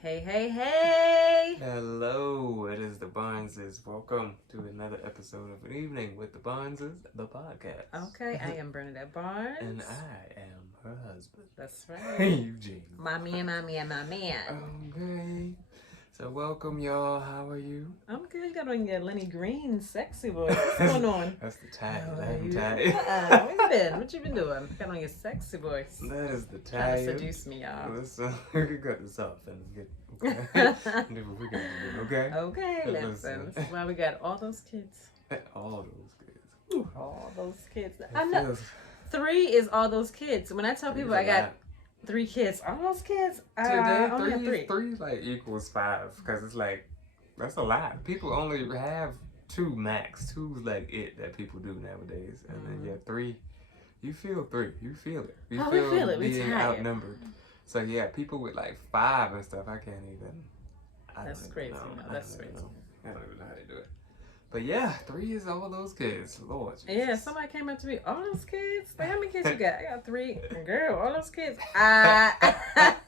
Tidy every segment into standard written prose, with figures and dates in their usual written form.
Hey, hey, hey! Hello, it is the Barneses. Welcome to another episode of An Evening with the Barneses, the podcast. Okay, I am Bernadette Barnes. And I am her husband. That's right. Eugene. My man. Okay. So welcome, y'all. How are you? I'm good. You got on your Lenny Green sexy voice. What's going on? That's the tag. You? Tag. Where you been? What you been doing? Got on your sexy voice. That is the Trying tag. to seduce me, y'all. Listen, we can cut this off and get okay. Do what we gotta do, okay? Okay, listen. This is why we got all those kids. All those kids. All those kids. It I know. feels- 3 is all those kids. When I tell people I got 3 kids, all those kids. I only have 3. Three like equals 5 because it's like that's a lot. People only have 2 max. 2 is like it that people do nowadays, and then you have 3. You feel 3. You feel it. You we feel it. We being tired. outnumbered. So yeah, people with like 5 and stuff. I can't even. That's crazy. No, that's crazy. I don't even know how they do it. But yeah, 3 is all those kids. Lord Jesus. Yeah, somebody came up to me, all those kids? Like, how many kids you got? I got 3. Girl, all those kids.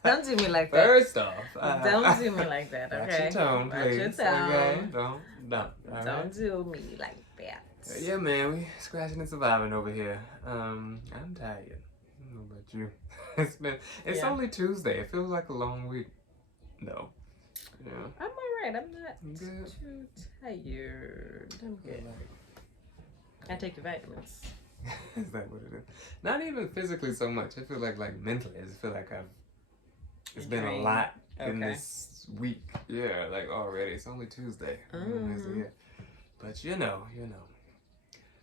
Don't do me like that. First off, Don't do me like that, okay? Watch your tone, Watch please. your tone. Okay? Don't. Don't do me like that. Yeah, man, we scratching and surviving over here. I'm tired. I don't know about you. It's Yeah. only Tuesday. It feels like a long week. No. Yeah. I'm alright. I'm not Good. too tired. I'm good. I take your vitamins. Is that what it is? Not even physically so much. I feel like mentally. I just feel like it's been a Drained. lot in Okay. this week. Yeah, like already. It's only Tuesday. Mhm. But you know.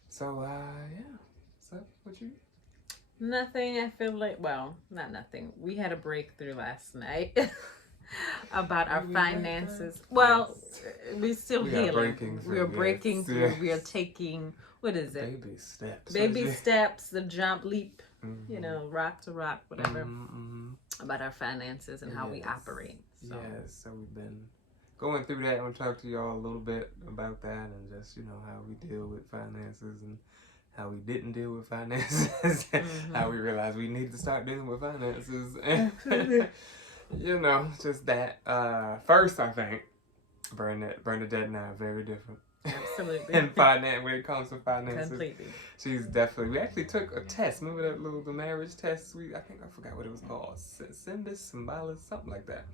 So yeah. So what you? Nothing. I feel like, well, not nothing. We had a breakthrough last night about our We finances. break Well, Yes. we're still We are healing. breaking We are through, breaking yes, through. yes. We are taking, what is it? Baby steps. Baby steps, the jump, leap, Mhm. you know, rock to rock, whatever, Mhm. about our finances and how we Yes. operate. So. Yes, so we've been going through that. I want to talk to y'all a little bit about that and just, how we deal with finances and how we didn't deal with finances, how we realized we need to start dealing with finances. Absolutely. Just that. First, I think Bernadette and I are very different. Absolutely. And finance, when it comes to finances. Completely. She's definitely. We actually took a test. Remember that the marriage test? I forgot what it was called. Symbolis, something like that.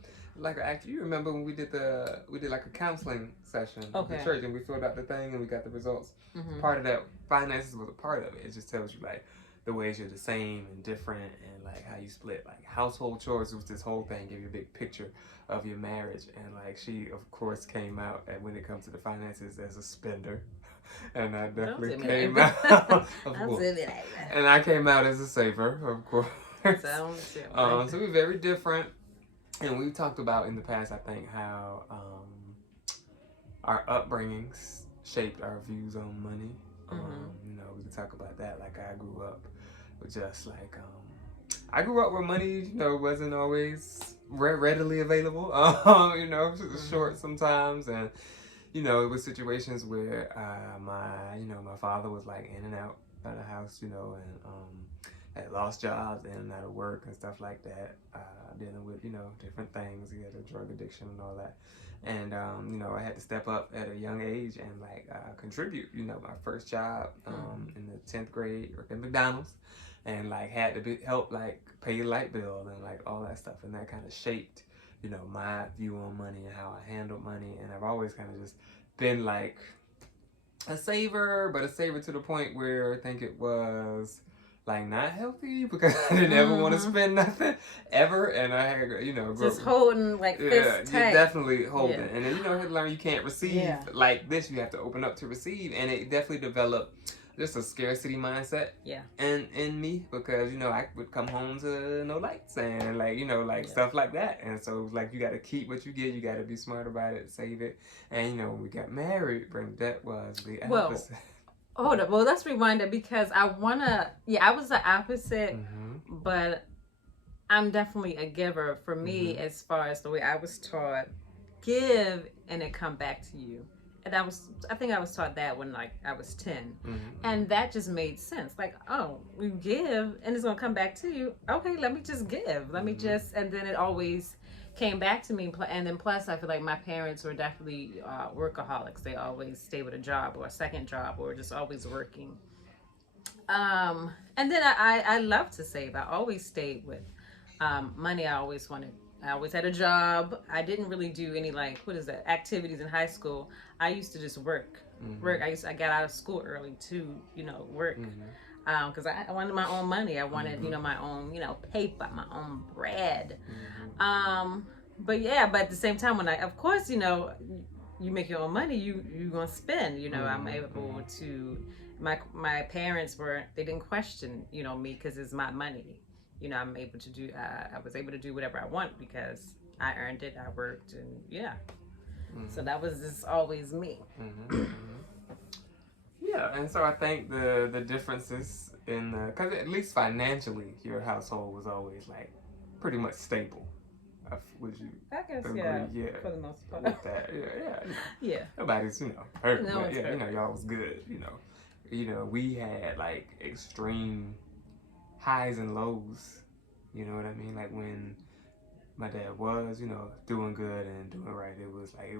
You remember when we did like a counseling session at the Okay. church and we filled out the thing and we got the results. Mm-hmm. Part of that, finances was a part of it. It just tells you like the ways you're the same and different and like how you split like household chores. It was this whole thing, give you a big picture of your marriage, and like she of course came out and when it comes to the finances as a spender. And I definitely came out. Of Don't course. do me like that. And I came out as a saver, of course. Don't do me like So we're very different. And we've talked about in the past, I think, how our upbringings shaped our views on money. We can talk about that. Like I grew up with just like I grew up where money, wasn't always readily available. Short sometimes, and it was situations where my father was like in and out of the house, and had lost jobs, in and out of work and stuff like that, dealing with different things. He had a drug addiction and all that, and I had to step up at a young age and like contribute. My first job in the 10th grade working at McDonald's, and like had to help like pay the light bill and like all that stuff, and that kind of shaped my view on money and how I handled money. And I've always kind of just been like a saver, but a saver to the point where I think it was like not healthy because I didn't ever want to spend nothing ever, and I had just holding like fist tight. you definitely holding, Yeah. and then you had to learn you can't receive like this. You have to open up to receive, and it definitely developed just a scarcity mindset. Yeah. In me because I would come home to no lights and like stuff like that, and so it was like you got to keep what you get. You got to be smart about it, save it, and when we got married, Bernadette was the opposite. Hold up. Well, let's rewind it because I was the opposite, but I'm definitely a giver. For me, as far as the way I was taught, give and it come back to you. And I think I was taught that when like I was 10, and that just made sense. Like, oh, you give and it's gonna come back to you. Okay, let me just give. Let me just, and then it always came back to me. And then plus, I feel like my parents were definitely workaholics. They always stay with a job or a second job or just always working. And then I love to save. I always stayed with money. I always had a job. I didn't really do any like, what is that, activities in high school. I used to just work. I got out of school early to, work. Because I wanted my own money. I wanted, my own, paper, my own bread. But at the same time, of course, you make your own money, you gonna spend. I'm able to. My parents they didn't question, me because it's my money. I'm able to do. I was able to do whatever I want because I earned it. I worked, and so that was just always me. Yeah, and so I think the differences because at least financially, your household was always like pretty much stable. Would you I guess agree? Yeah, for the most part. With that, yeah. Nobody's perfect, No, but perfect. y'all was good. We had like extreme highs and lows. You know what I mean? Like when my dad was, doing good and doing right, it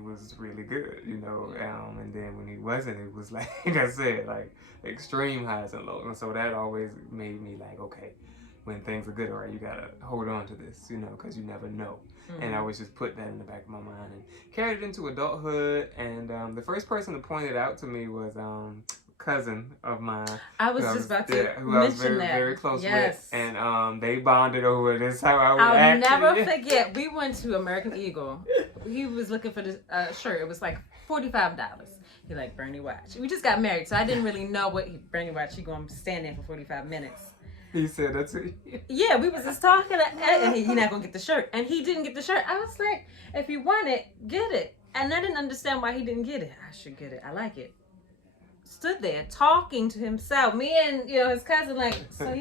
was really good, and then when he wasn't, it was like I said, like extreme highs and lows. And so that always made me like, okay, when things are good, all right, you gotta hold on to this, because you never know. And I always just put that in the back of my mind and carried it into adulthood. And the first person to point it out to me was cousin of mine. I was just about to who I was mention very, that. very close Yes. with. And they bonded over this, how I would I'll act. never forget. We went to American Eagle. He was looking for this shirt. It was like $45. He like, Bernie, watch. We just got married, so I didn't really know Bernie, watch. He going to stand there for 45 minutes. He said that to you? Yeah, we was just talking, and he not gonna get the shirt, and he didn't get the shirt. I was like, if you want it, get it. And I didn't understand why he didn't get it. I should get it. I like it. Stood there talking to himself. Me and his cousin, like, so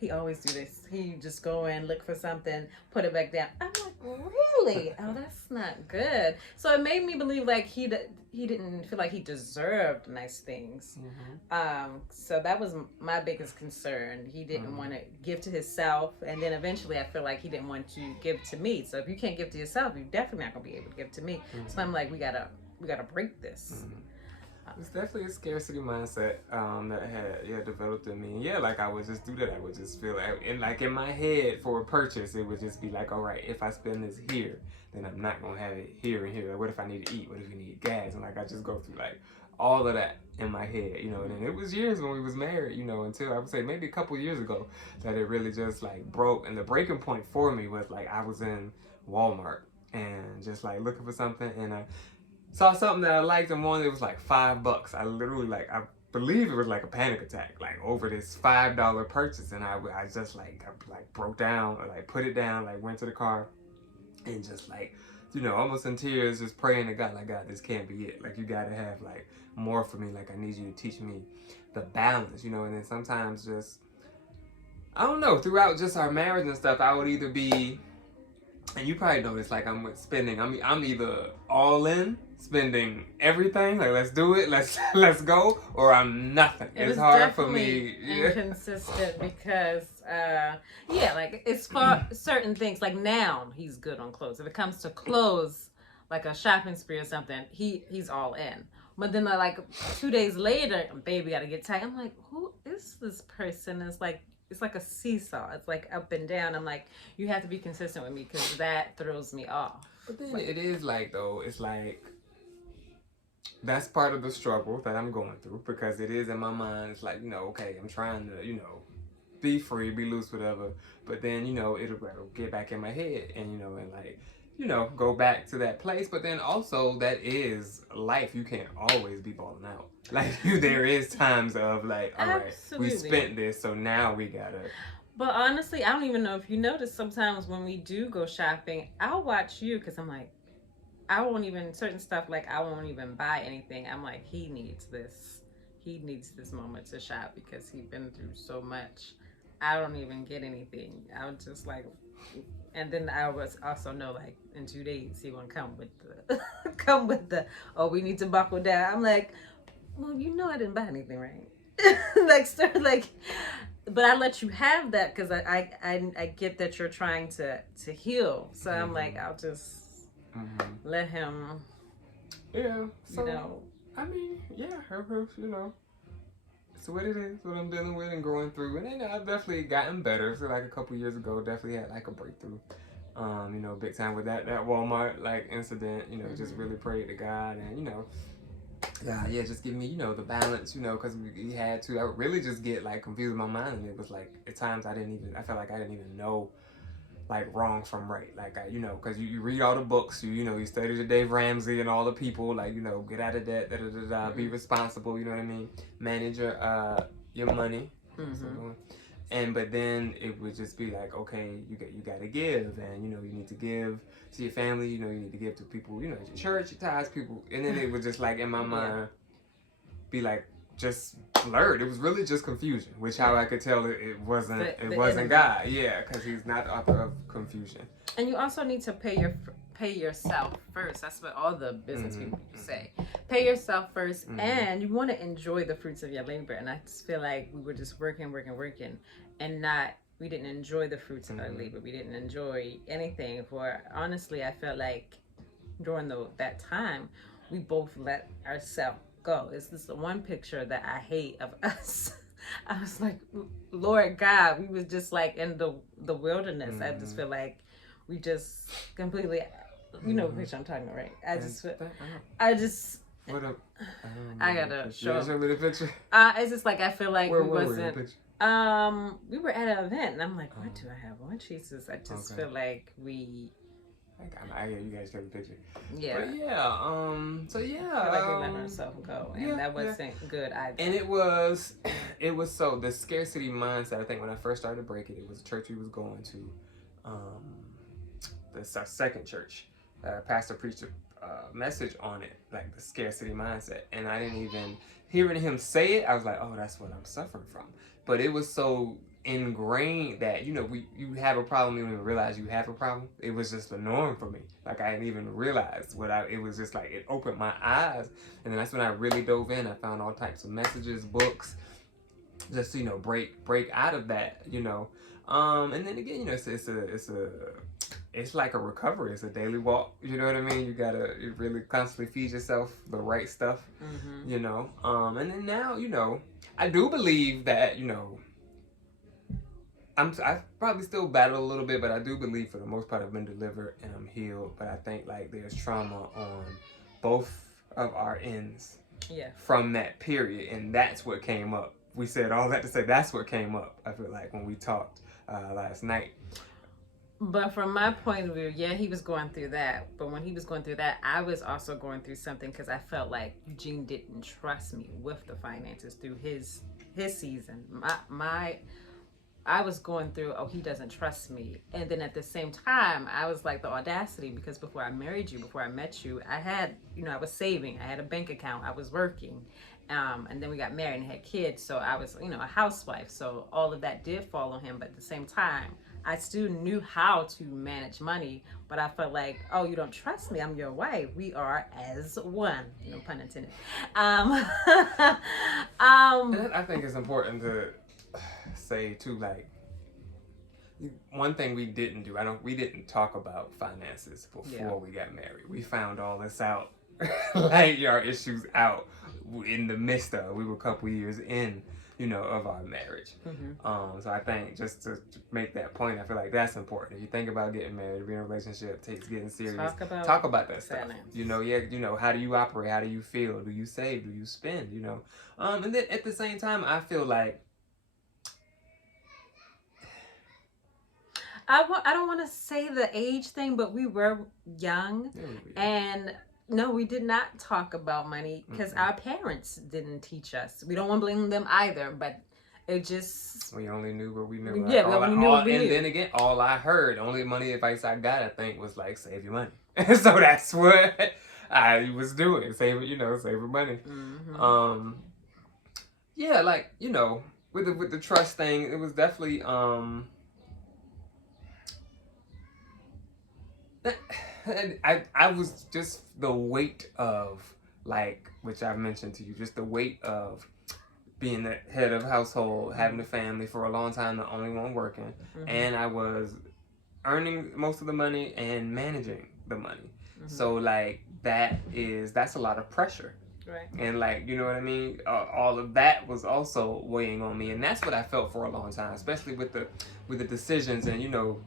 he always do this. He just go in, look for something, put it back down. I'm like, really? Oh, that's not good. So it made me believe like he didn't feel like he deserved nice things. So that was my biggest concern. He didn't want to give to himself, and then eventually I feel like he didn't want to give to me. So if you can't give to yourself, you're definitely not gonna be able to give to me. So I'm like, we gotta break this. It's definitely a scarcity mindset that had developed in me. And like I would just do that. I would just feel like, and like in my head for a purchase, it would just be like, all right, if I spend this here, then I'm not gonna have it here and here. Like, what if I need to eat? What if we need gas? And like I just go through like all of that in my head, And it was years when we was married, until I would say maybe a couple years ago that it really just like broke. And the breaking point for me was like I was in Walmart and just like looking for something, and I saw something that I liked and wanted. It was like $5. I literally I believe it was like a panic attack, like over this $5 purchase, and I just I broke down, or like put it down, like went to the car, and just like, almost in tears, just praying to God, like, God, this can't be it. Like, you gotta have like more for me. Like, I need you to teach me the balance, And then sometimes just, I don't know, throughout just our marriage and stuff, I would either be, and you probably know this, like I'm with spending. I'm either all in, spending everything, like let's do it, let's go, or I'm nothing. It's hard for me. Inconsistent because like it's for certain things. Like now he's good on clothes. If it comes to clothes, like a shopping spree or something, he's all in. But then like 2 days later, baby gotta get tight. I'm like, who is this person? It's like a seesaw. It's like up and down. I'm like, you have to be consistent with me because that throws me off. But then it is like, though, it's like, that's part of the struggle that I'm going through, because it is in my mind. It's like, okay, I'm trying to, be free, be loose, whatever. But then, it'll get back in my head and, and like, go back to that place. But then also that is life. You can't always be balling out. Like there is times of like, all right, we spent this, so now we gotta. But honestly, I don't even know if you notice, sometimes when we do go shopping, I'll watch you because I'm like, I won't even, certain stuff, like I won't even buy anything. I'm like, he needs this moment to shop because he's been through so much. I don't even get anything. I would just like, and then I was also know like in 2 days he won't come with the oh, we need to buckle down. I'm like, well, I didn't buy anything, right? like but I let you have that because I get that you're trying to heal. So I'm like, I'll just let him. Yeah. So, You know. I mean, yeah, her, you know. It's what it is, what I'm dealing with and going through. And then I've definitely gotten better. So like a couple years ago, definitely had like a breakthrough. You know, big time with that Walmart like incident. You know, just really prayed to God and you know, yeah, just give me you know the balance. You know, because we had to. I would really just get like confused in my mind, and it was like at times I felt like I didn't even know like wrong from right. Like you know, because you read all the books, you know, you study the Dave Ramsey and all the people. Like you know, get out of debt, be responsible. You know what I mean? Manage your money. And but then it would just be like, okay, you got to give, and you know you need to give to your family. You know you need to give to people. You know your church, your ties, people. And then it was just like in my mind, be like just blurred. It was really just confusion, which how I could tell it wasn't God. Yeah, because He's not the author of confusion. And you also need to pay yourself first. That's what all the business people say. Pay yourself first, and you want to enjoy the fruits of your labor. And I just feel like we were just working, and we didn't enjoy the fruits of our labor. We didn't enjoy anything. For honestly, I felt like during that time, we both let ourselves go. It's this one picture that I hate of us. I was like, Lord God, we was just like in the wilderness. I just feel like we just completely, you know, which I'm talking about, right? What up? I gotta show me the picture. It's just like I feel like we wasn't. We were at an event, and I'm like, what do I have on? Jesus, I just feel like we. I hear you guys take a picture. Yeah. But yeah. So yeah. I feel like we let ourselves go, and that wasn't good either. And it was so the scarcity mindset. I think when I first started breaking, it was a church we was going to. This our second church. Pastor preached a message on it, like the scarcity mindset, and I didn't even hearing him say it. I was like, oh, that's what I'm suffering from. But it was so ingrained that you know you have a problem, you don't even realize you have a problem. It was just the norm for me. Like I didn't even realize it was just like it opened my eyes, and then that's when I really dove in. I found all types of messages, books, just you know break out of that, you know. And then again, you know, it's like a recovery. It's a daily walk. You know what I mean? You really constantly feed yourself the right stuff. You know. And then now, you know, I do believe that, you know, I probably still battle a little bit, but I do believe for the most part I've been delivered and I'm healed. But I think like there's trauma on both of our ends from that period, and that's what came up. We said all that to say that's what came up. I feel like when we talked last night. But from my point of view, yeah, he was going through that. But when he was going through that, I was also going through something because I felt like Eugene didn't trust me with the finances through his season. I was going through, oh, he doesn't trust me. And then at the same time, I was like the audacity because before I married you, before I met you, I had, you know, I was saving. I had a bank account. I was working. And then we got married and had kids. So I was, you know, a housewife. So all of that did fall on him. But at the same time, I still knew how to manage money. But I felt like, oh, you don't trust me. I'm your wife. We are as one. No pun intended. And I think it's important to say too, like, one thing we didn't do, we didn't talk about finances before we got married. We found all this out, like our issues out in the midst of, we were a couple years in, you know, of our marriage. So I think just to make that point, I feel like that's important. If you think about getting married, being in a relationship, takes getting serious, talk about that stuff. You know, you know, how do you operate? How do you feel? Do you save? Do you spend? You know, and then at the same time, I feel like I don't want to say the age thing, but we were young, and no, we did not talk about money because our parents didn't teach us. We don't want to blame them either, but it just... We only knew what we knew. Yeah, we only knew what we knew. And then again, all I heard, only money advice I got, I think, was like, save your money. So that's what I was doing, saving money. Yeah, like, you know, with the trust thing, it was definitely... I was just the weight of, like, which I've mentioned to you, just the weight of being the head of household, having a family for a long time, the only one working, and I was earning most of the money and managing the money. So like that's a lot of pressure. Right. And like, you know what I mean? All of that was also weighing on me, and that's what I felt for a long time, especially with the decisions and, you know,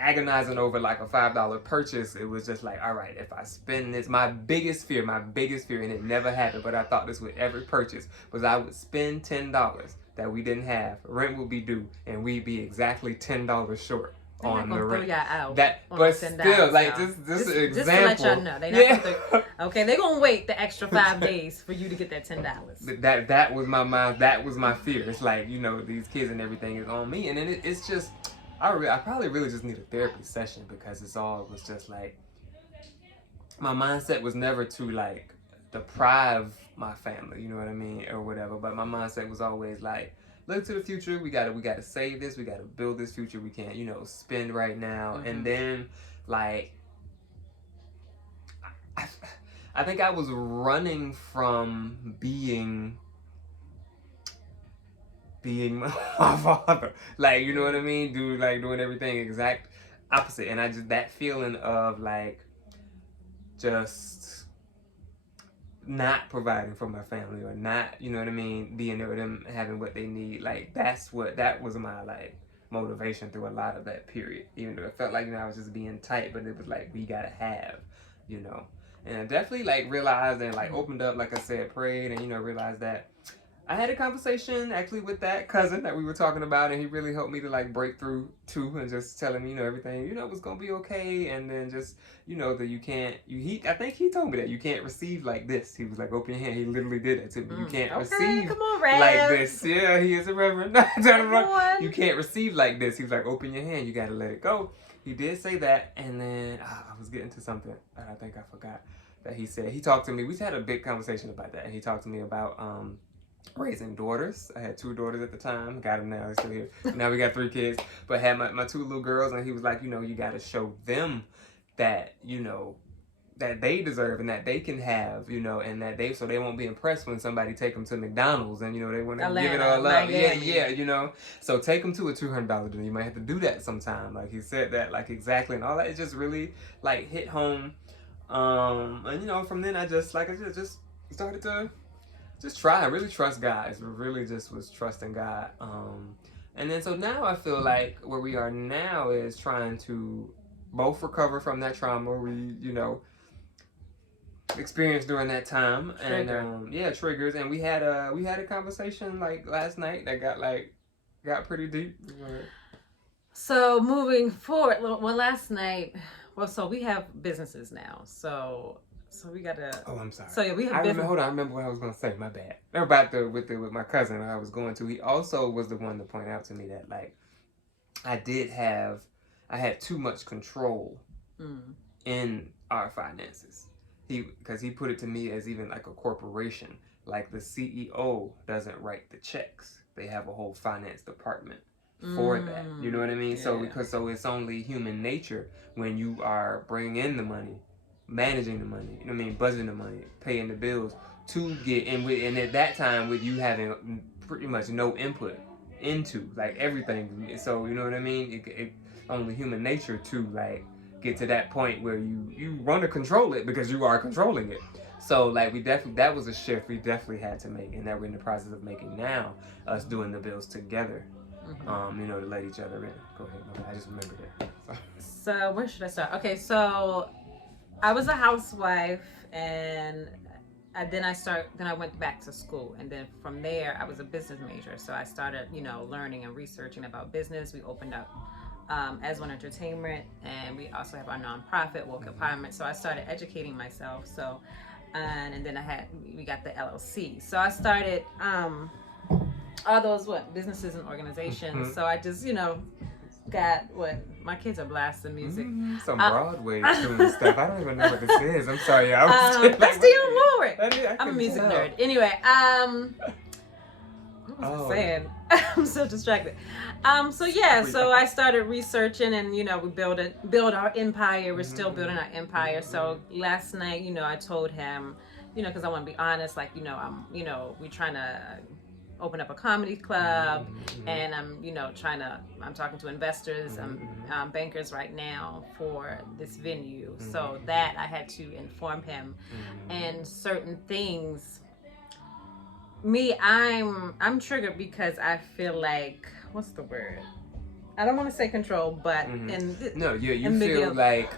agonizing over like a $5 purchase. It was just like, all right, if I spend this, my biggest fear, and it never happened, but I thought this with every purchase, was I would spend $10 that we didn't have, rent would be due, and we'd be exactly $10 short on the rent. But still, like just an example. Just to let y'all know, they not okay, they're gonna wait the extra 5 days for you to get that $10. That was my mind. That was my fear. It's like, you know, these kids and everything is on me, and then it's just. I probably really just need a therapy session, because was just like, my mindset was never to like deprive my family, you know what I mean, or whatever. But my mindset was always like, look to the future. We gotta save this. We gotta build this future. We can't, you know, spend right now. And then like, I think I was running from being my father, like, you know what I mean, doing everything exact opposite. And I just, that feeling of like just not providing for my family, or not, you know what I mean, being there with them, having what they need, like that was my like motivation through a lot of that period, even though it felt like, you know, I was just being tight, but it was like, we gotta have, you know. And I definitely like realized and like opened up, like I said, prayed, and, you know, realized that I had a conversation actually with that cousin that we were talking about, and he really helped me to like break through too, and just telling me, you know, everything, you know, was gonna be okay. And then just, you know, that I think he told me that you can't receive like this. He was like, open your hand. He literally did that to me. You can't receive like this. Yeah, he is a reverend. You can't receive like this. He was like, open your hand. You gotta let it go. He did say that, and then I was getting to something that I think I forgot that he said. He talked to me. We had a big conversation about that. And he talked to me about raising daughters. I had 2 daughters at the time. Got them now. They're still here. Now we got 3 kids. But I had my 2 little girls, and he was like, you know, you got to show them that, you know, that they deserve and that they can have, you know, and that so they won't be impressed when somebody take them to McDonald's and, you know, they want to give it all up. Yeah, you know. So take them to a $200 dinner. You might have to do that sometime. Like he said that, like exactly, and all that. It just really like hit home. And, you know, from then I just started to just try. I really trust God. It really just was trusting God. And then so now I feel like where we are now is trying to both recover from that trauma we, you know, experienced during that time. And triggers. And we had a conversation like last night that got pretty deep. So moving forward, well, last night, so we have businesses now. So we gotta. Oh, I'm sorry. So yeah, we have. I remember what I was gonna say. My bad. About with my cousin I was going to. He also was the one to point out to me that like I had too much control in our finances. Because he put it to me as even like a corporation. Like the CEO doesn't write the checks. They have a whole finance department for that. You know what I mean? Yeah. So it's only human nature when you are bringing in the money, managing the money, you know what I mean, budgeting the money, paying the bills, to get in with, and at that time with you having pretty much no input into like everything. So you know what I mean? It only human nature to like get to that point where you want to control it because you are controlling it. So like that was a shift we definitely had to make, and that we're in the process of making now, us doing the bills together. You know, to let each other in. Go ahead. I just remembered that. So where should I start? Okay, so I was a housewife, and then I went back to school, and then from there I was a business major. So I started, you know, learning and researching about business. We opened up as One Entertainment, and we also have our nonprofit, Woke Empowerment. So I started educating myself. So, and then we got the LLC. So I started all those businesses and organizations. So I just, you know, got my kids are blasting music. Some Broadway tune stuff. I don't even know what this is. I'm sorry. I was that's Dionne Warwick. I'm a music nerd. Anyway, what was I saying? I'm so distracted. So I started researching, and you know, we build our empire. We're still building our empire. So last night, you know, I told him, you know, because I want to be honest, like, you know, we trying to open up a comedy club, and I'm I'm talking to investors, bankers right now for this venue. So that I had to inform him, and certain things. I'm triggered because I feel like, what's the word? I don't want to say control, but you feel like,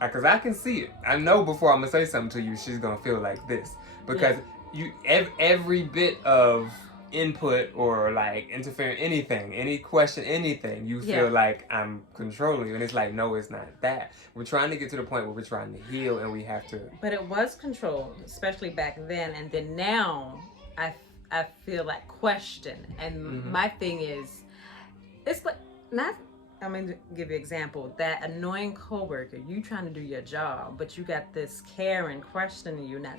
because I can see it. I know before I'm gonna say something to you, she's gonna feel like this because you every bit of input or like interfering, anything, any question, anything, you feel like I'm controlling you, and it's like, no, it's not that. We're trying to get to the point where we're trying to heal, and we have to. But it was control, especially back then, and then now I feel like question, and my thing is, it's like not. I'm going to give you an example. That annoying coworker, you trying to do your job, but you got this Karen questioning you, not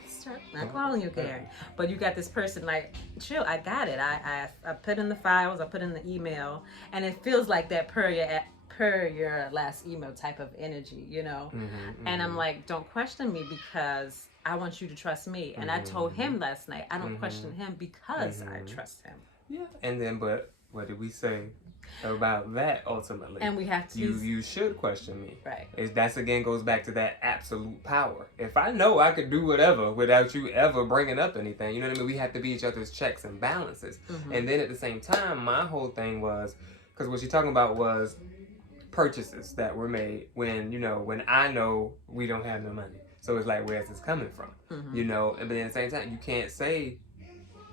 calling you Karen, but you got this person like, chill, I got it. I put in the files, I put in the email, and it feels like that per your last email type of energy, And I'm like, don't question me because I want you to trust me. And I told him last night, I don't question him because I trust him. Yeah. And then, but what did we say about that ultimately? And we have to you should question me, right? That's again goes back to that absolute power. If I know I could do whatever without you ever bringing up anything, you know what I mean? We have to be each other's checks and balances. And then at the same time, my whole thing was, because what you're talking about was purchases that were made when I know we don't have no money, so it's like, where's this coming from? But at the same time, you can't say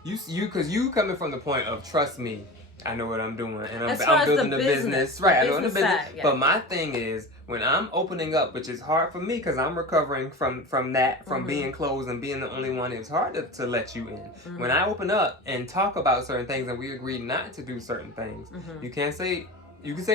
because you coming from the point of trust me, I know what I'm doing, and I'm building the business. Right, I know the business. Side, yeah. But my thing is, when I'm opening up, which is hard for me because I'm recovering from that, from being closed and being the only one, it's hard to let you in. When I open up and talk about certain things and we agree not to do certain things, you can say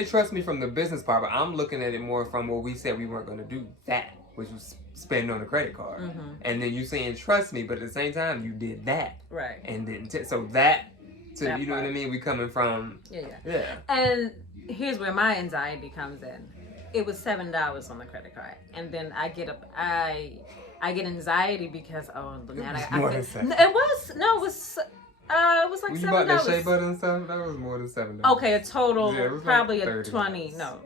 trust me from the business part, but I'm looking at it more from what we said we weren't going to do that, which was spend on a credit card. And then you saying trust me, but at the same time you did that. Right. And didn't so that to that you know part. What I mean? We coming from yeah. And here's where my anxiety comes in. It was $7 on the credit card, and then I get anxiety because it was like $7. You bought that shea butter and stuff? That was more than $7. Okay, a total probably like a 20. No,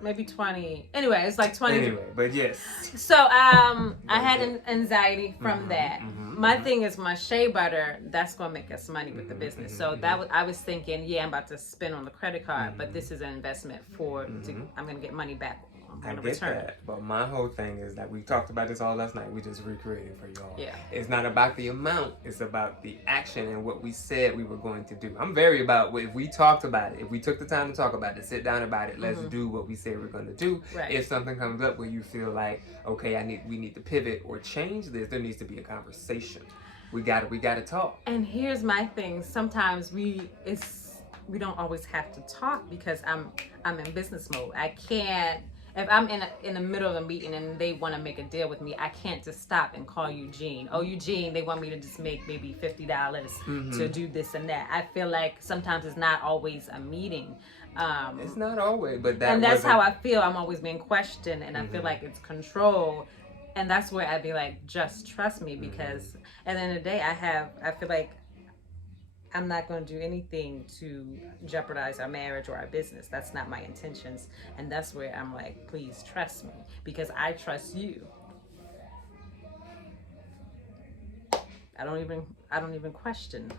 maybe 20. Anyway, it's like 20. Anyway, but yes. So I had an anxiety from that. My thing is my shea butter. That's gonna make us money with the business. So I was thinking, I'm about to spend on the credit card, but this is an investment I'm gonna get money back. I get that, but my whole thing is that we talked about this all last night. We just recreated for y'all. Yeah. It's not about the amount. It's about the action and what we said we were going to do. I'm very about if we talked about it, if we took the time to talk about it, sit down about it, let's do what we said we're going to do. Right. If something comes up where you feel like, okay, we need to pivot or change this, there needs to be a conversation. We got to talk. And here's my thing. Sometimes we don't always have to talk because I'm in business mode. I can't. If I'm in the middle of a meeting and they want to make a deal with me, I can't just stop and call Eugene. Oh, Eugene, they want me to just make maybe $50 to do this and that. I feel like sometimes it's not always a meeting. It's not always, but that's how I feel. I'm always being questioned, and I feel like it's control. And that's where I'd be like, just trust me, because at the end of the day, I feel like I'm not going to do anything to jeopardize our marriage or our business. That's not my intentions. And that's where I'm like, please trust me, because I trust you. I don't even question.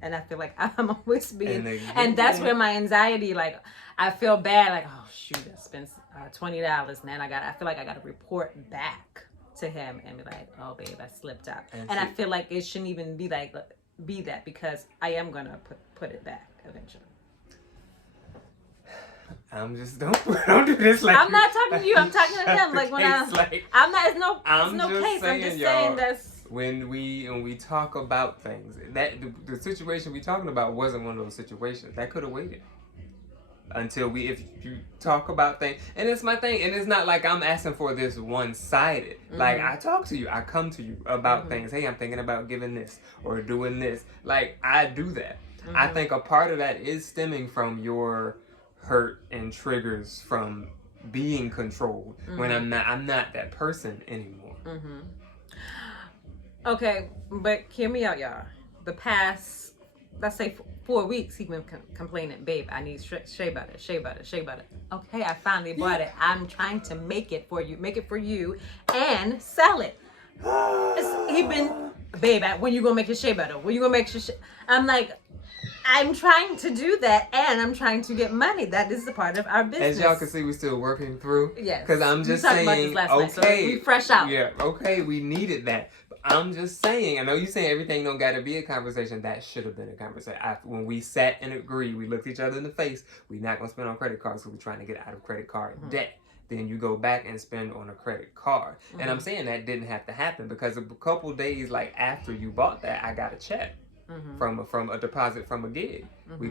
And I feel like I'm always being, and that's where my anxiety, like, I feel bad, like, oh shoot, I spent $20, and then I feel like I got to report back to him and be like, oh babe, I slipped up. And I feel like it shouldn't even be that, because I am gonna put it back eventually. I'm just don't do this like I'm not talking to you. I'm talking to them. Like when I'm not. It's no case. Saying, I'm just saying that's when we talk about things. That the situation we talking about wasn't one of those situations that could have waited until if you talk about things. And it's my thing. And it's not like I'm asking for this one-sided. Like I talk to you, I come to you about things. Hey, I'm thinking about giving this or doing this. Like I do that. I think a part of that is stemming from your hurt and triggers from being controlled when I'm not that person anymore. Okay, but hear me out, y'all. The past let's say 4 weeks, he been complaining, babe, I need shea butter, shea butter, shea butter. Okay, I finally bought it. I'm trying to make it for you, and sell it. He been, babe, when you gonna make your shea butter? When you gonna make your I'm like, I'm trying to do that, and I'm trying to get money. That is the part of our business. As y'all can see, we're still working through. Yes. Because I'm just saying, okay, night, so we fresh out. Yeah, okay, we needed that. But I'm just saying, I know you saying everything don't got to be a conversation. That should have been a conversation. When we sat and agreed, we looked each other in the face. We're not going to spend on credit cards because we're trying to get out of credit card debt. Then you go back and spend on a credit card. And I'm saying that didn't have to happen because a couple days after you bought that, I got a check. From a deposit from a gig. We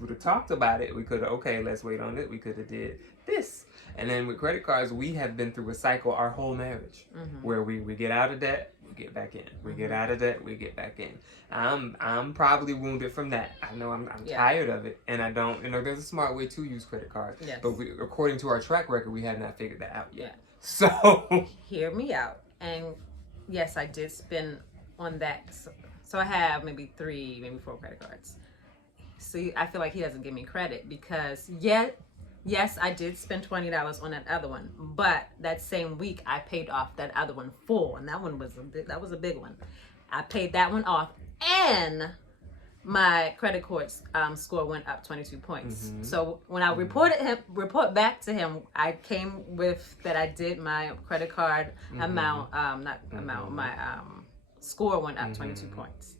would have talked about it. We could have, okay, let's wait on it. We could have did this. And then with credit cards, we have been through a cycle our whole marriage where we get out of debt, we get back in. We get out of debt, we get back in. I'm probably wounded from that. I know I'm tired of it, and I don't. There's a smart way to use credit cards. Yes. But according to our track record, we have not figured that out yet. Yeah. So hear me out. And yes, I did spend on that. So I have maybe 3, maybe 4 credit cards. See, I feel like he doesn't give me credit because yes, I did spend $20 on that other one, but that same week I paid off that other one full, and that one was a big one. I paid that one off, and my credit card score went up 22 points. So when I report back to him, I came with that I did my credit card amount, my score went up 22 points.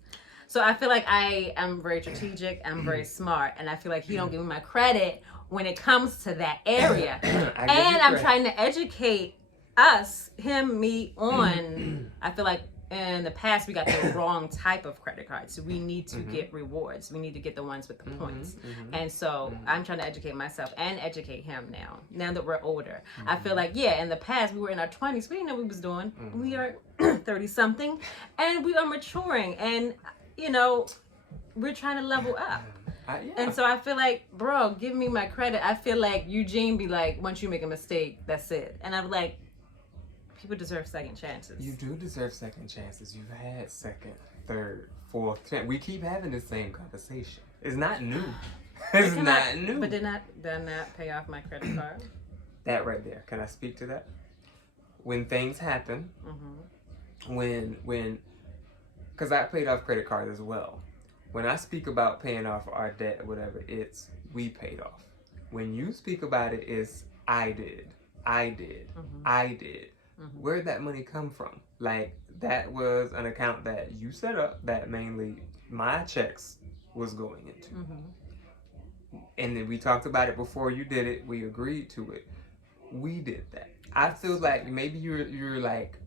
So I feel like I am very strategic, I'm very smart, and I feel like he don't give me my credit when it comes to that area. And I'm trying to educate me on, I feel like in the past we got the wrong type of credit card. So we need to get rewards. We need to get the ones with the points. And so I'm trying to educate myself and educate him now that we're older. I feel like, in the past we were in our 20s. We didn't know what we was doing. We are 30 something and we are maturing, and we're trying to level up. And so I feel like, bro, give me my credit. I feel like Eugene be like, once you make a mistake, that's it. And I'm like, people deserve second chances. You do deserve second chances. You've had second, third, fourth chance. We keep having the same conversation. It's not new. It's not new. But did not pay off my credit card? That right there. Can I speak to that? When things happen, because I paid off credit cards as well. When I speak about paying off our debt or whatever, it's we paid off. When you speak about it, it's I did. Where'd that money come from? That was an account that you set up that mainly my checks was going into. And then we talked about it before you did it. We agreed to it. We did that. I feel like maybe you're like,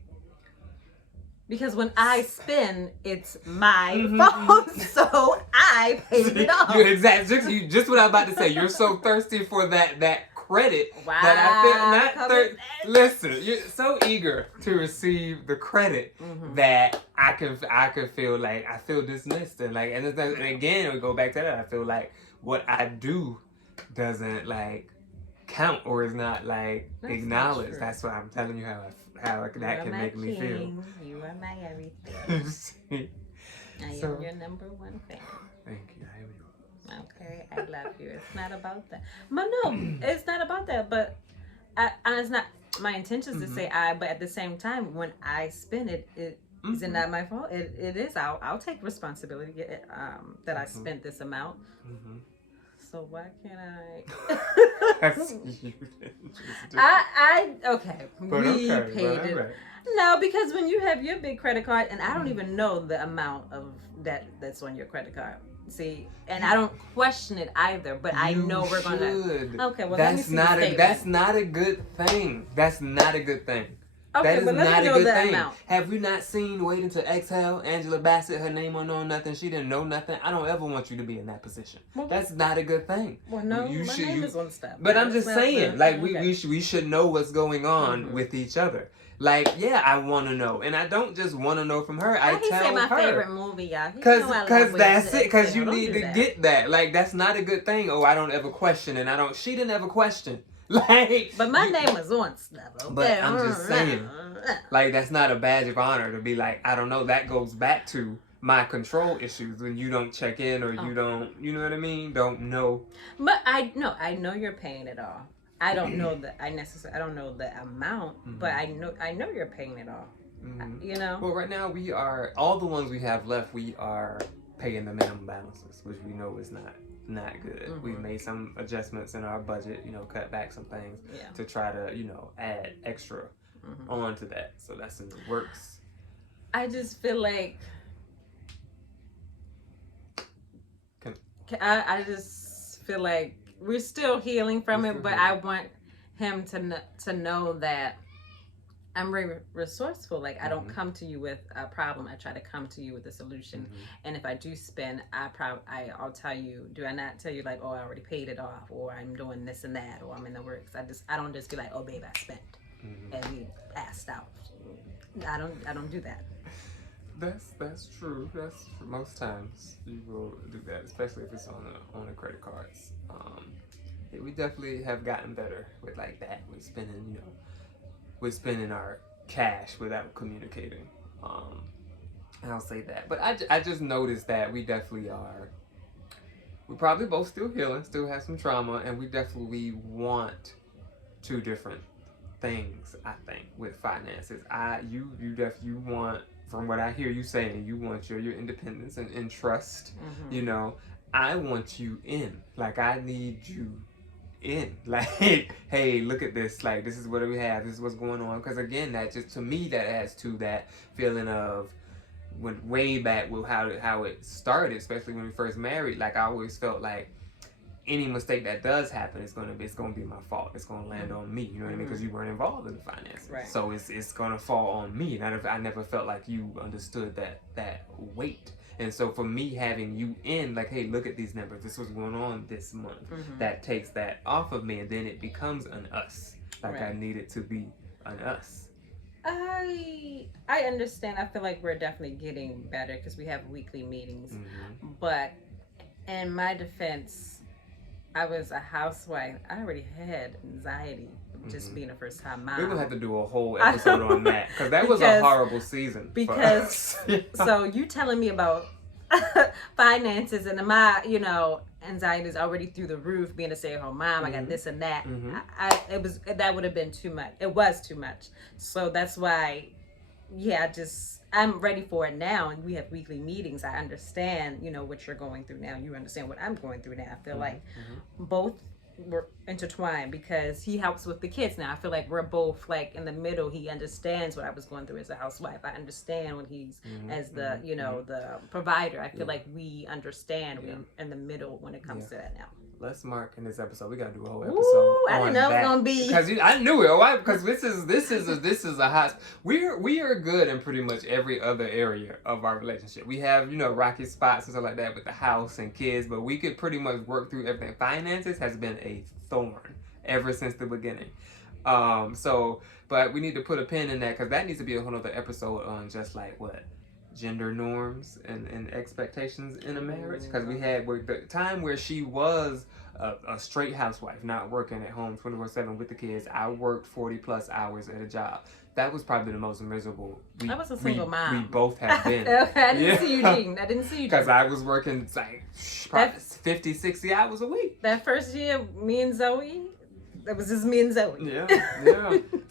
because when I spend, it's my fault, so I paid it off. You're exactly just what I'm about to say. You're so thirsty for that credit that I feel listen, you're so eager to receive the credit that I can feel like I feel dismissed and again we go back to that. I feel like what I do doesn't count or is not acknowledged. That's why I'm telling you how that can make me feel. You are my everything. I am your number one fan. Thank you. I am yours. Okay, I love you. It's not about that. But no, it's not about that. But it's not my intentions to say but at the same time, when I spend it, is it not my fault? It is. I'll take responsibility that I spent this amount. So why can't I? Okay. We paid it. Right. No, because when you have your big credit card, and I don't even know the amount of that's on your credit card. See, and I don't question it either, but I know we're gonna. Okay, well that's not a good thing. That's not a good thing. Okay, that is not a good thing. Amount. Have you not seen Wait Until Exhale? Angela Bassett, her name on nothing. She didn't know nothing. I don't ever want you to be in that position. Well, that's not a good thing. Well, no, my name is on stuff. But I'm just saying, we should know what's going on with each other. I want to know, and I don't just want to know from her. I tell her. My favorite movie, y'all. Because that's it. Because you need to get that. That's not a good thing. Oh, I don't ever question, and she didn't ever question. But my name is on stuff. Okay? But I'm just saying, that's not a badge of honor to be I don't know. That goes back to my control issues when you don't check in or you don't, you know what I mean? Don't know. But I know you're paying it all. I don't know I don't know the amount, but I know you're paying it all. You know. Well, right now we are all the ones we have left. We are paying the minimum balances, which we know is not good. We've made some adjustments in our budget, you know, cut back some things to try to, you know, add extra onto that. So that's in the works. I just feel like I just feel like we're still healing from it, but I want him to know that I'm very resourceful. Like I don't come to you with a problem. I try to come to you with a solution. And if I do spend, I'll tell you. Do I not tell you like, oh, I already paid it off, or I'm doing this and that, or I'm in the works? I don't just be like, oh, babe, I spent and we passed out. I don't do that. That's true. That's true. Most times you will do that, especially if it's on the credit cards. We definitely have gotten better with like that. With spending, you know, with spending our cash without communicating. I'll say that. But I just noticed that we definitely are. We're probably both still healing, still have some trauma, and we definitely want two different things. I think with finances, you want. From what I hear you saying, you want your independence and trust. You know, I want you in. Like, I need you in. Like, hey, look at this. Like, this is what we have. This is what's going on. Because, again, that just, to me, that adds to that feeling of, went way back with how it started, especially when we first married. Like, I always felt like, any mistake that does happen is gonna be my fault. It's gonna land on me. You know what I mean? Because you weren't involved in the finances, right. So it's gonna fall on me. And I never felt like you understood that weight. And so for me having you in, like, hey, look at these numbers. This was going on this month. That takes that off of me, and then it becomes an us. Like I need it to be an us. I understand. I feel like we're definitely getting better because we have weekly meetings. But in my defense, I was a housewife. I already had anxiety just being a first time mom. We're going to have to do a whole episode on that because that was a horrible season. Because, so you telling me about finances and my, you know, anxiety is already through the roof being a stay-at-home mom. I got this and that. That would have been too much. It was too much. So that's why, I'm ready for it now, and we have weekly meetings. I understand, you know, what you're going through now. You understand what I'm going through now. I feel like both were intertwined because he helps with the kids now. I feel like we're both like in the middle. He understands what I was going through as a housewife. I understand when he's as the, you know, the provider. I feel like we understand. We're in the middle when it comes to that now. Let's mark in this episode. We gotta do a whole episode. I didn't know it was gonna be because I knew it. Why? Because this is a hot. We are good in pretty much every other area of our relationship. We have, you know, rocky spots and stuff like that with the house and kids, but we could pretty much work through everything. Finances has been a thorn ever since the beginning. But we need to put a pin in that because that needs to be a whole other episode on just like what. Gender norms and expectations in a marriage, because we had the time where she was a straight housewife, not working at home 24/7 with the kids. I worked 40 plus hours at a job. That was probably the most miserable. I was a single mom. We both have been. I didn't see you cheating. I didn't see you because I was working like probably 50, 60 hours a week. That first year, me and Zoe. That was just me and Zoe. Yeah.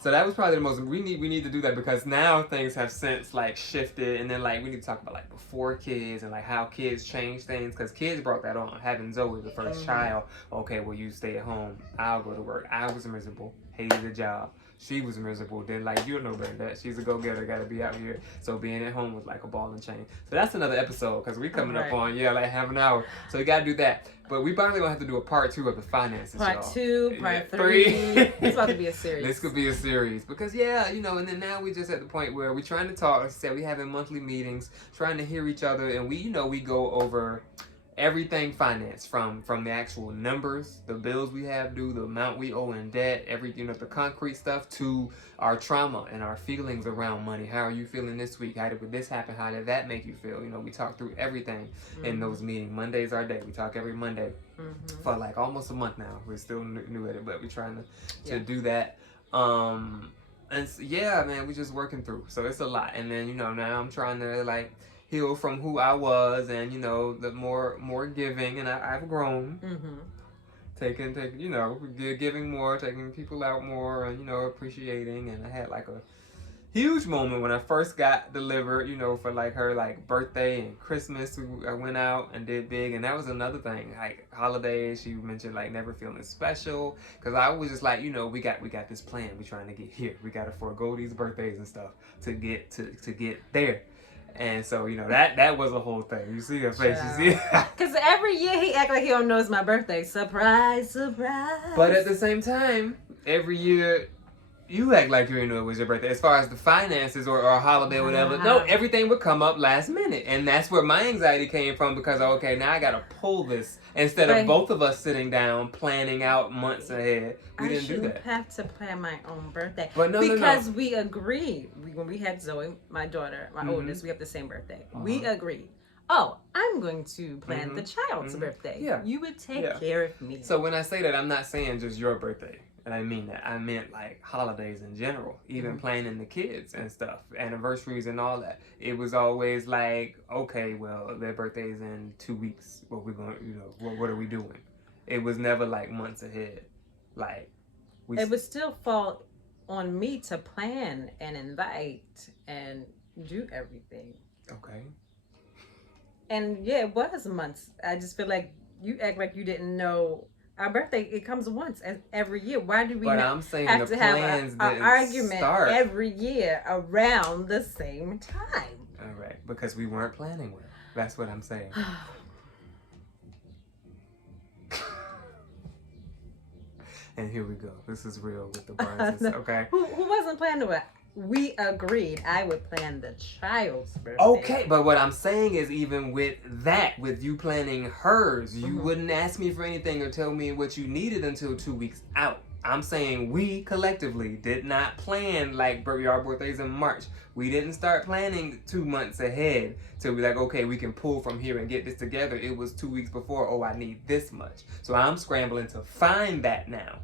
So that was probably the most. We need to do that because now things have since like shifted, and then like we need to talk about like before kids and like how kids change things because kids brought that on. Having Zoe, the first child. Okay, well you stay at home. I'll go to work. I was miserable. Hated the job. She was miserable. Then like you know better than that. She's a go-getter. Got to be out here. So being at home was like a ball and chain. So that's another episode because we coming up on like half an hour. So we got to do that. But we probably gonna have to do a part 2 of the finances. Part 2, part 3. It's about to be a series. This could be a series because you know, and then now we just at the point where we're trying to talk. Like I said, we having monthly meetings, trying to hear each other, and we go over everything finance from the actual numbers, the bills we have due, the amount we owe in debt, everything, the concrete stuff, to our trauma and our feelings around money. How are you feeling this week? How did this happen? How did that make you feel? You know, we talk through everything in those meetings. Monday's our day. We talk every Monday for like almost a month now. We're still new at it, but we're trying to do that. And man, we're just working through. So it's a lot. And then, you know, now I'm trying to like heal from who I was, and the more giving, and I've grown. Taking, giving more, taking people out more, and appreciating. And I had like a huge moment when I first got delivered, for like her like birthday and Christmas. I went out and did big, and that was another thing. Like holidays, she mentioned like never feeling special, because I was just like, we got this plan. We're trying to get here. We got to forego these birthdays and stuff to get to get there. And so, that was a whole thing. You see her face, you see it? Because every year he act like he don't know it's my birthday. Surprise, surprise. But at the same time, every year you act like you didn't know it was your birthday. As far as the finances or a holiday or whatever, no, everything would come up last minute. And that's where my anxiety came from, because, okay, now I got to pull this. Instead of both of us sitting down, planning out months ahead. We didn't do that. I have to plan my own birthday. But because we agreed. When we had Zoe, my daughter, my oldest, we have the same birthday. We agreed. Oh, I'm going to plan the child's birthday. Yeah. You would take care of me. So when I say that, I'm not saying just your birthday. And I mean that. I meant like holidays in general, even planning the kids and stuff, anniversaries and all that. It was always like, okay, well, their birthday's in 2 weeks. What we going, what are we doing? It was never like months ahead. Like it would still fall on me to plan and invite and do everything. Okay. And yeah, it was months. I just feel like you act like you didn't know. Our birthday, it comes once every year. Why do we have to have an argument every year around the same time? All right, because we weren't planning well. That's what I'm saying. And here we go. This is real with the Barneses, okay? Who wasn't planning well? We agreed I would plan the child's birthday. Okay, but what I'm saying is, even with that, with you planning hers, you wouldn't ask me for anything or tell me what you needed until 2 weeks out. I'm saying we collectively did not plan like our birthdays in March. We didn't start planning 2 months ahead to be like, okay, we can pull from here and get this together. It was 2 weeks before, oh, I need this much. So I'm scrambling to find that now.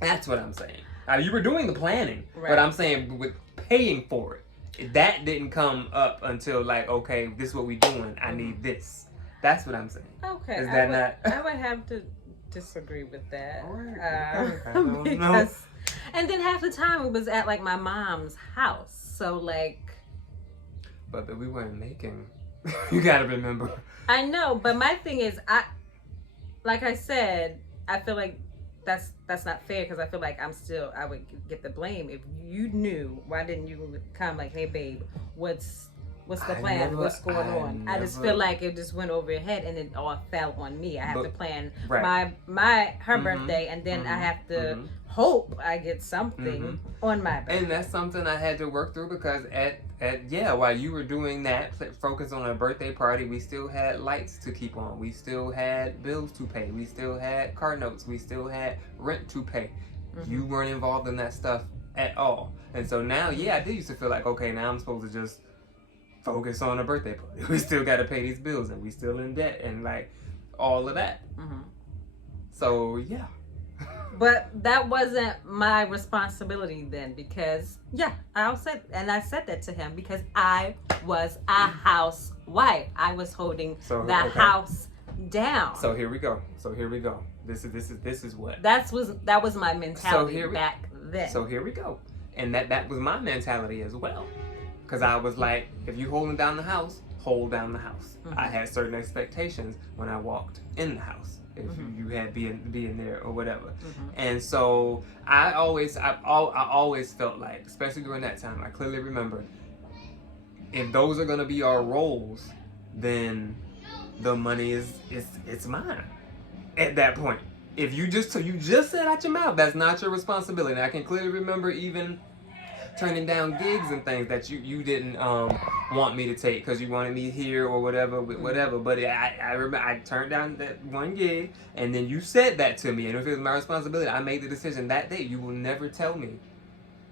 That's what I'm saying. You were doing the planning, but I'm saying with paying for it, that didn't come up until like, okay, this is what we doing. I need this. That's what I'm saying. Okay. Is that not? I would have to disagree with that. All right. Because, and then half the time it was at like my mom's house. So like. But we weren't making. You gotta remember. I know, but my thing is, like I said, I feel like that's not fair, because I feel like I would get the blame. If you knew, why didn't you come like, hey babe, what's the plan? What's going on? I just feel like it just went over your head and it all fell on me. I have to plan her birthday, and then I have to hope I get something on my birthday. And that's something I had to work through, because while you were doing that, focus on a birthday party, we still had lights to keep on. We still had bills to pay. We still had car notes. We still had rent to pay. You weren't involved in that stuff at all. And so now, I did used to feel like, okay, now I'm supposed to just focus on a birthday party. We still got to pay these bills, and we still in debt, and like all of that. So yeah. But that wasn't my responsibility then, because I said that to him, because I was a housewife. I was holding the house down. So here we go. This is what that was my mentality back then. So here we go. And that was my mentality as well. Because I was like, if you holding down the house, hold down the house. I had certain expectations when I walked in the house. If you had being there or whatever. And so I always felt like, especially during that time, I clearly remember, if those are gonna be our roles, then the money it's mine at that point. If you just said out your mouth, that's not your responsibility. And I can clearly remember even turning down gigs and things that you didn't want me to take because you wanted me here or whatever. But I remember I turned down that one gig, and then you said that to me, and if it was my responsibility, I made the decision that day. You will never tell me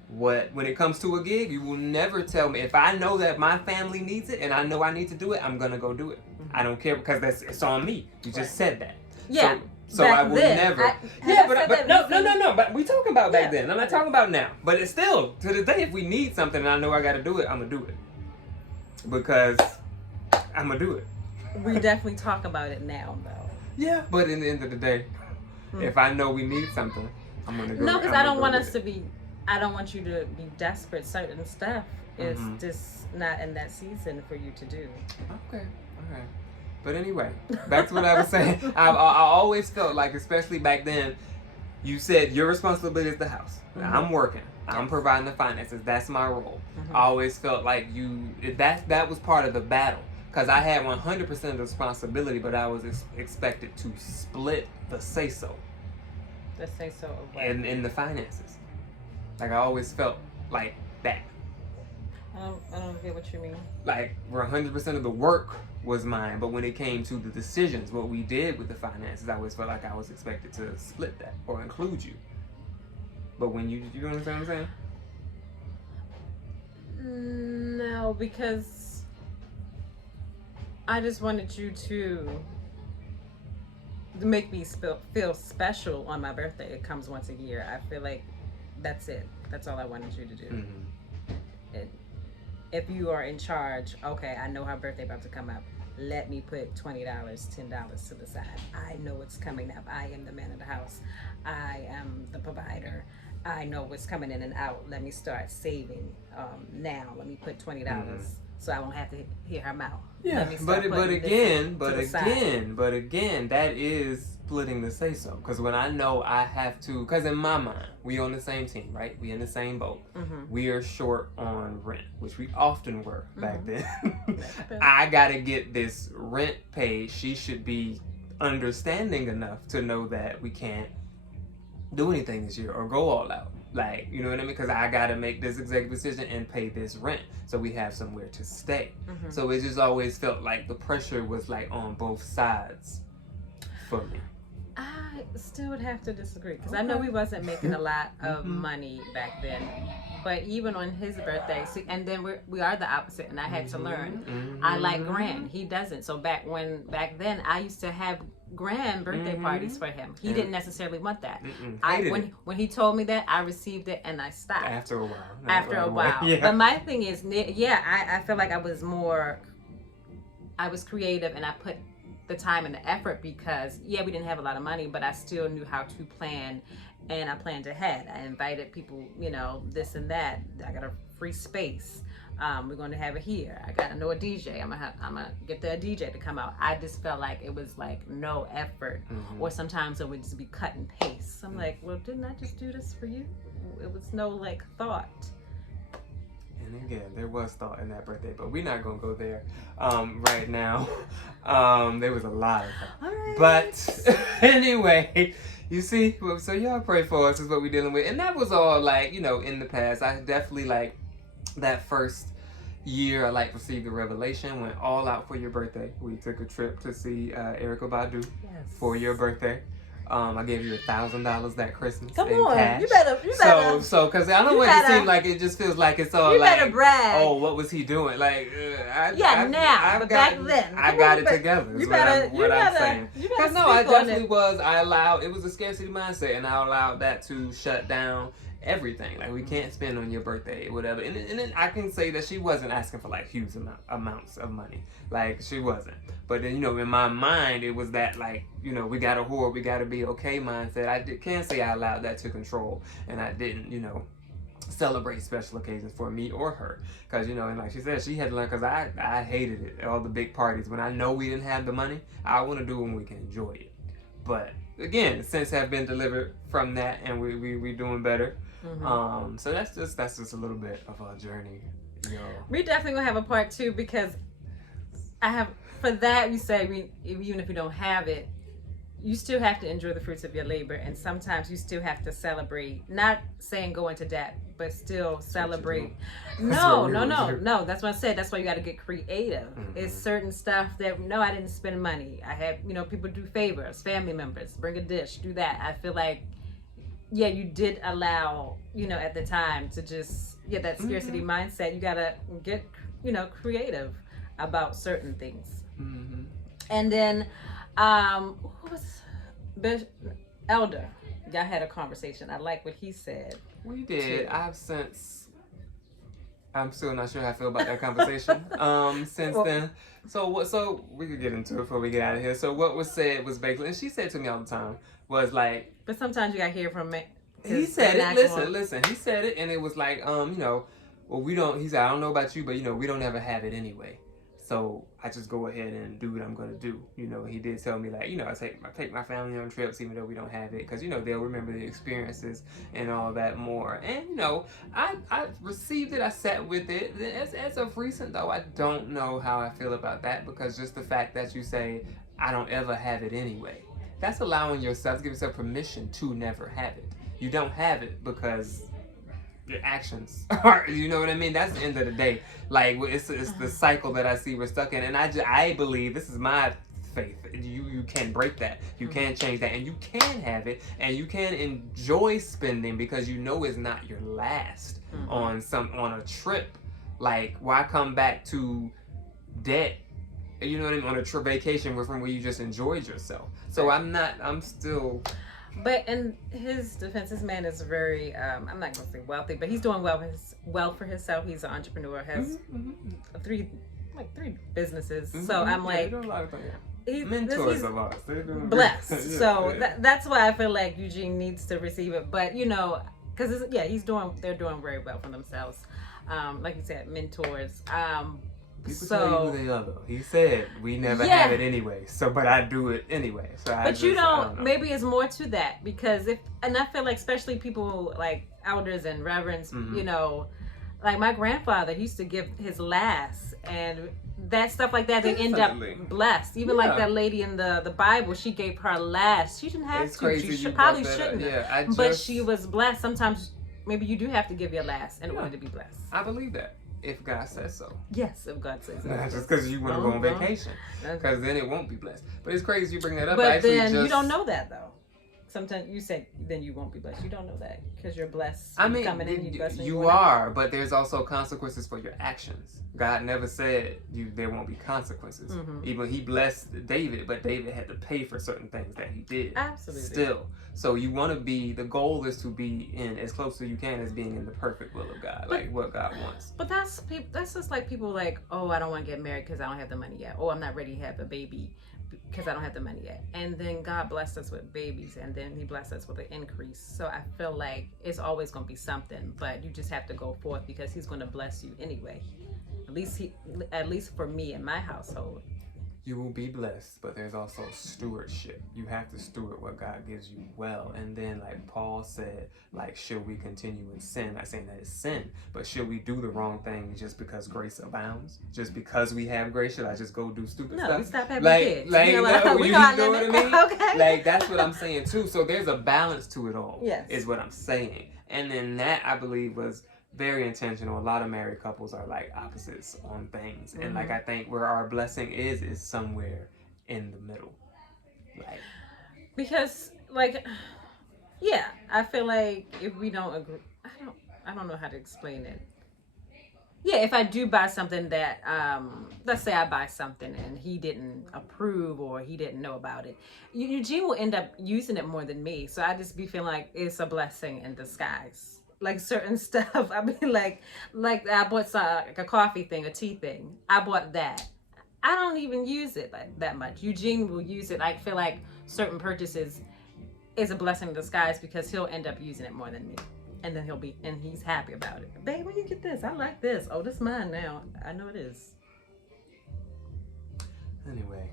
when it comes to a gig. You will never tell me. If I know that my family needs it and I know I need to do it, I'm gonna go do it. I don't care, because it's on me. You just said that. Yeah. So I will never. But no. But we talking about back then. I'm not talking about now. But it's still, to this day, if we need something and I know I got to do it, I'm gonna do it. Because I'm gonna do it. We definitely talk about it now, though. Yeah, but in the end of the day, if I know we need something, I'm gonna go. No, because I don't want us to be. I don't want you to be desperate. Certain stuff is just not in that season for you to do. Okay. But anyway, back to what I was saying. I always felt like, especially back then, you said your responsibility is the house. I'm working. I'm providing the finances. That's my role. I always felt like that was part of the battle. Because I had 100% of the responsibility, but I was expected to split the say-so. The say-so of what? In the finances. Like, I always felt like that. I don't get what you mean. Like, where 100% of the work was mine, but when it came to the decisions, what we did with the finances, I always felt like I was expected to split that or include you. But when you understand what I'm saying? No, because I just wanted you to make me feel special on my birthday. It comes once a year. I feel like that's it. That's all I wanted you to do. If you are in charge, okay, I know her birthday about to come up. Let me put $20, $10 to the side. I know what's coming up. I am the man of the house. I am the provider. I know what's coming in and out. Let me start saving now. Let me put $20 so I won't have to hear her mouth. Yeah, but again, that is splitting the say so. Because when I know I have to, because in my mind, we on the same team, right? We in the same boat. We are short on rent, which we often were back then. I gotta get this rent paid. She should be understanding enough to know that we can't do anything this year or go all out. Like, you know what I mean? Because I gotta make this executive decision and pay this rent so we have somewhere to stay. So it just always felt like the pressure was like on both sides for me. I still would have to disagree because I know we wasn't making a lot of money back then. But even on his birthday, see, and then we are the opposite, and I had to learn. I like grand. He doesn't. So back then, I used to have grand birthday parties for him. He didn't necessarily want that. When he told me that, I received it and I stopped. After a while. Yeah. But my thing is, I feel like I was creative and I put the time and the effort because we didn't have a lot of money, but I still knew how to plan, and I planned ahead. I invited people, this and that. I got a free space. We're going to have it here. I know a DJ. I'm gonna get the DJ to come out. I just felt like it was like no effort, or sometimes it would just be cut and paste. I'm like, well, didn't I just do this for you? It was no like thought. And again, there was thought in that birthday, but we're not gonna go there right now. There was a lot of thought. Right. But anyway, you see, so y'all pray for us is what we're dealing with, and that was all like in the past. I definitely like that first year. I received the revelation, went all out for your birthday. We took a trip to see Erykah Badu for your birthday. I gave you $1,000 that Christmas. Come on, cash. You better. So, because I don't want it to seem like it just feels like it's all like, brag. Oh, what was he doing? Like, but back then, I got it together. I'm saying. Because no, I definitely was. It was a scarcity mindset, and I allowed that to shut down everything. Like, we can't spend on your birthday, whatever. And then I can say that she wasn't asking for like huge amounts of money. Like, she wasn't. But then, in my mind, it was that like, we got to hoard, we got to be okay mindset. I can't say I allowed that to control, and I didn't, celebrate special occasions for me or her. Because, and like she said, she had to learn, because I hated it, all the big parties. When I know we didn't have the money, I want to do it when we can enjoy it. But again, since have been delivered from that, and we doing better. So that's just a little bit of our journey. We definitely gonna have a part 2 because I have, for that we say even if you don't have it, you still have to enjoy the fruits of your labor, and sometimes you still have to celebrate. Not saying go into debt, but still celebrate. No. That's what I said. That's why you got to get creative. It's certain stuff that I didn't spend money. I have people do favors, family members, bring a dish, do that. I feel like you did allow at the time to just that scarcity mindset. You gotta get creative about certain things. And then who was Elder? Y'all had a conversation. I like what he said. We did. I've since I'm still not sure how I feel about that conversation. Since then, so we could get into it before we get out of here. So what was said was basically, and she said to me all the time, was like, but sometimes you gotta hear from me. He said it. Listen. He said it, and it was like, well, we don't. He said, I don't know about you, but we don't ever have it anyway. So I just go ahead and do what I'm gonna do. He did tell me like, I take my family on trips even though we don't have it, because they'll remember the experiences and all that more. And I received it. I sat with it. As of recent though, I don't know how I feel about that, because just the fact that you say I don't ever have it anyway, that's allowing yourself to give yourself permission to never have it. You don't have it because your actions are, you know what I mean? That's the end of the day. Like, it's the cycle that I see we're stuck in. And I believe, this is my faith, you can break that. You can change that. And you can have it. And you can enjoy spending, because it's not your last on a trip. Like, why come back to debt? You know what I mean? On a trip vacation from where you just enjoyed yourself. So I'm still... But in his defense, this man is very, I'm not going to say wealthy, but he's doing well for himself. He's an entrepreneur, has three businesses. So I'm like, he's mentors of ours. Blessed. So that's why I feel like Eugene needs to receive it. But, because they're doing very well for themselves. Like you said, mentors. People tell you who they are, though. He said, we never have it anyway. But I do it anyway. So but you don't, maybe it's more to that, because and I feel like especially people like elders and reverends, like my grandfather, he used to give his last, and that stuff like that, they end up blessed. Even like that lady in the Bible, she gave her last. She didn't have to. She probably shouldn't have. But she was blessed. Sometimes maybe you do have to give your last in order to be blessed. I believe that. If God says so. Yes, if God says so. Not just because you want to go on vacation. Because then it won't be blessed. But it's crazy you bring that up. But then you don't know that, though. Sometimes you say, then you won't be blessed. You don't know that. Because you're blessed. Coming in, you're blessed. You are, but there's also consequences for your actions. God never said there won't be consequences. Even he blessed David, but David had to pay for certain things that he did. Absolutely. Still. So you want to the goal is to be in as close as you can as being in the perfect will of God, like what God wants. But that's just like people like, oh, I don't want to get married because I don't have the money yet. Oh, I'm not ready to have a baby because I don't have the money yet. And then God blessed us with babies, and then he blessed us with an increase. So I feel like it's always going to be something, but you just have to go forth because he's going to bless you anyway. At least for me in my household. You will be blessed, but there's also stewardship. You have to steward what God gives you well. And then, like Paul said, like, should we continue in sin? Not saying that it's sin, but should we do the wrong thing just because grace abounds? Just because we have grace, should I just go do stupid stuff? No, we stop having kids. You know what I mean? Okay. Like, that's what I'm saying, too. So there's a balance to it all, is what I'm saying. And then that, I believe, was very intentional. A lot of married couples are like opposites on things, and like I think where our blessing is somewhere in the middle. Like, because I feel like if we don't agree, I don't know how to explain it. Yeah, if I do buy something that let's say I buy something and he didn't approve or he didn't know about it, Eugene will end up using it more than me. So I just be feeling like it's a blessing in disguise. Like certain stuff, I mean, like I bought like a coffee thing, a tea thing. I bought that. I don't even use it like that much. Eugene will use it. I feel like certain purchases is a blessing in disguise because he'll end up using it more than me, and then he's happy about it. Babe, when you get this, I like this. Oh, this is mine now. I know it is. Anyway,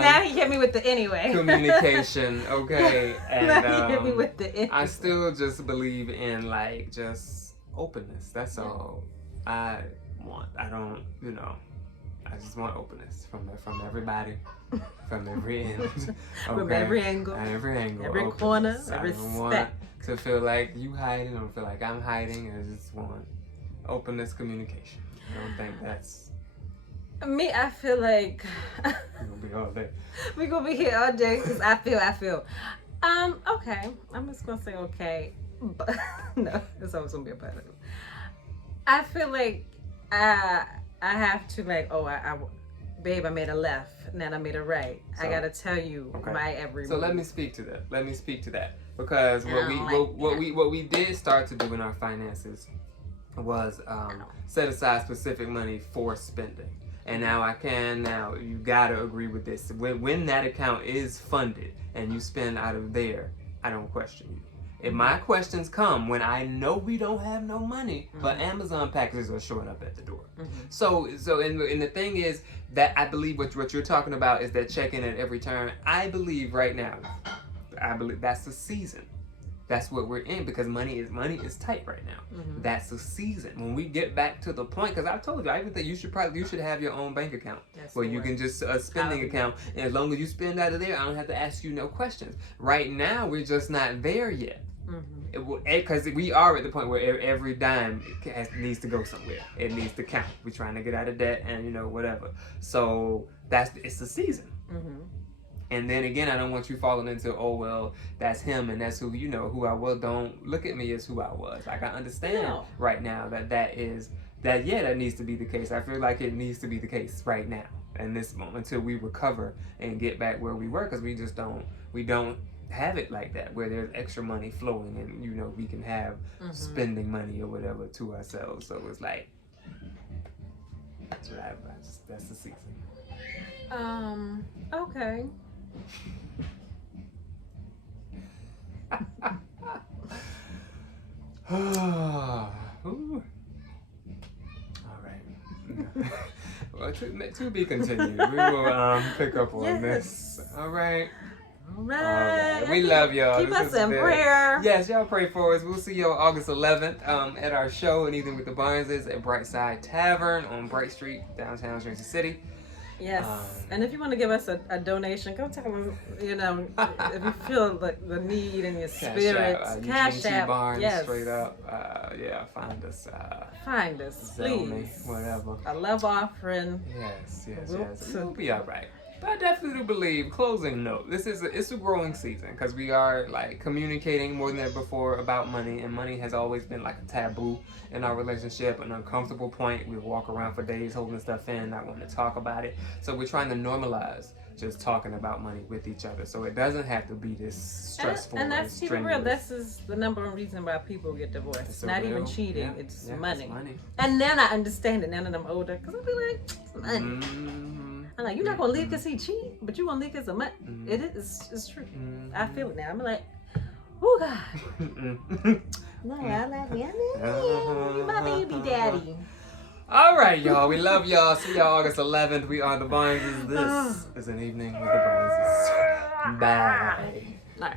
now he hit me with the anyway. Communication, okay, and he hit me with the anyway. I still just believe in like just openness. That's all I want. I don't, I just want openness from everybody, from every end, okay? From every angle, every openness. corner, every I don't want to feel like you hiding. I don't feel like I'm hiding. I just want openness, communication. I don't think that's. Me, I feel like we're gonna be all day. We're gonna be here all day because I feel. Okay. I'm just gonna say okay, but no, it's always gonna be a positive. I feel like I have to babe, I made a left, and then I made a right. So, I gotta tell you my every. So let me speak to that. Because what we did start to do in our finances was set aside specific money for spending. And now you gotta agree with this. When that account is funded and you spend out of there, I don't question you. If my questions come when I know we don't have no money, but Amazon packages are showing up at the door. So and the thing is that I believe what you're talking about is that check-in at every turn. I believe right now, that's the season. That's what we're in, because money is tight right now. That's the season. When we get back to the point, because I've told you, I even think you should have your own bank account where you can just a spending account, and as long as you spend out of there, I don't have to ask you no questions. Right now, we're just not there yet. Because we are at the point where every dime needs to go somewhere. It needs to count. We're trying to get out of debt, and whatever. So it's the season. And then again, I don't want you falling into, oh well, that's him and that's who I was. Don't look at me as who I was. Like, I understand right now that needs to be the case. I feel like it needs to be the case right now in this moment until we recover and get back where we were, because we don't have it like that where there's extra money flowing and we can have spending money or whatever to ourselves. So it's like that's the season. Okay. Ooh. All right. Well, to be continued. We will pick up on this. All right. All right. We love y'all. Keep us in prayer. Yes, y'all pray for us. We'll see y'all August 11th at our show and Eating with the Barneses at Brightside Tavern on Bright Street, downtown Jersey City. Yes, and if you want to give us a donation, go tell them, if you feel the need in your spirit, Cash App, Barnes, yes. Straight up, find us. Find us, please. Whatever. A love offering. Yes. We'll be all right. But I definitely do believe, closing note, it's a growing season, because we are like communicating more than ever before about money, and money has always been like a taboo in our relationship, an uncomfortable point. We walk around for days holding stuff in, not wanting to talk about it. So we're trying to normalize just talking about money with each other, so it doesn't have to be this stressful. And that's keeping real. This is the number one reason why people get divorced. It's not even cheating. It's money. And then I understand it now that I'm older, because I'll be like, it's money. I'm like, you're not gonna leave because he cheat, but you gonna leave because of money. It's true. I feel it now. I'm like, oh God. No, I love you. You my baby daddy. All right, y'all. We love y'all. See y'all August 11th. We are the Barneses. This is an Evening with the Barneses. Bye. All right.